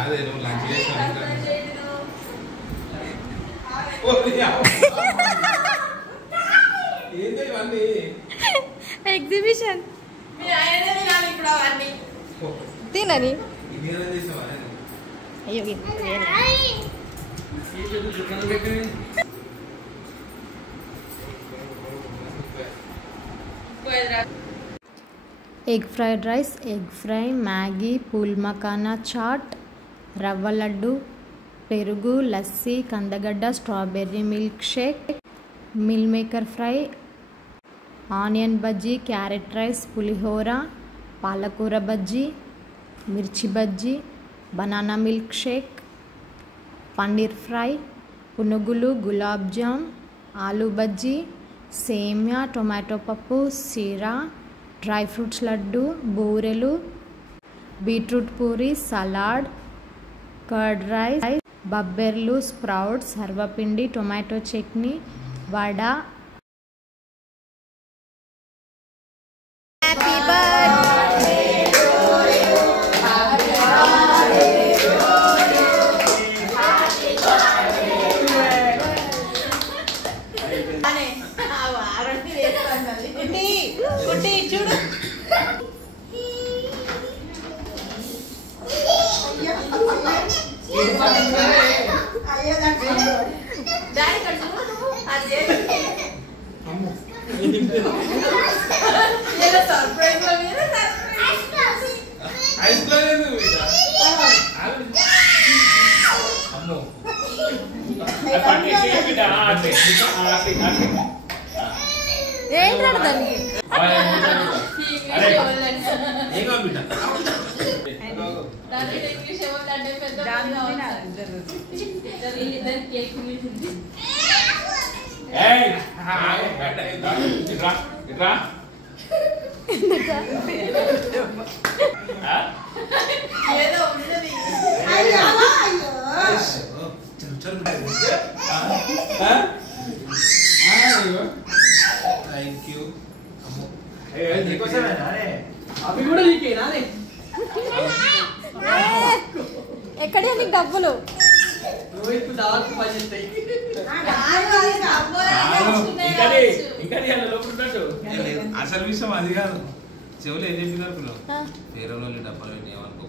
అదే నువ్వు లంచ్ చేసావు ఏంది ఇవన్నీ ఎగ్జిబిషన్ తినని అయ్యో egg fried rice, egg fry, Maggi, phool makhana chaat, rava laddu, పెరుగు, లస్సీ, కందగడ్డ, strawberry milkshake, meal maker fry, onion bajji, carrot rice, pulihora, పాలకూర bajji, mirchi bajji, banana milkshake, paneer fry, పునుగులు, గులాబ్ జామ్, ఆలూ బజ్జీ, సేమ్యా, టొమాటో పప్పు, సీరా, డ్రై ఫ్రూట్స్ లడ్డు, బూరెలు, beetroot puri, salad, curd rice, బబ్బెర్లు, స్ప్రౌట్స్, సర్వపిండి, tomato chutney, vada. Happy birthday to you, happy birthday to you, happy birthday. అనే ఆరంటి వేస్తానది కుట్టి కుట్టి చూడు అయ్యో డాడీ కట్టు అదే అమ్మ ఏదో సర్ప్రైజ్ లో మీద సర్ప్రైజ్ ఐస్ క్రీమ్ అమ్మో అప్పటి కేక్ డా ఆటే ఏం రాడదండి అరే ఏగో బిడ్డ దాని ఇంగ్లీష్ ఏమంటే పెద్ద దాని జరుగుతుంది కేక్ మిలింది ఏయ్ హాయ్ ఇట్రా ఇట్రా ఏదో ఉన్నది అయ్యో అయ్యో చల్ చల్ బిడ్డ అయ్యో థ్యాంక్ యూ అమ్మో ఏ నీకోసమేనా రే అవి కూడా నీకేనా రే ఎక్కడే నీకు డబ్బులు రోహిత్ దావత్ పనిచేస్తాయి అసలు విషయం అది కాదు చెవులు ఏం చెప్పినారు వేరే వాళ్ళు డబ్బాలు ఏమనుకో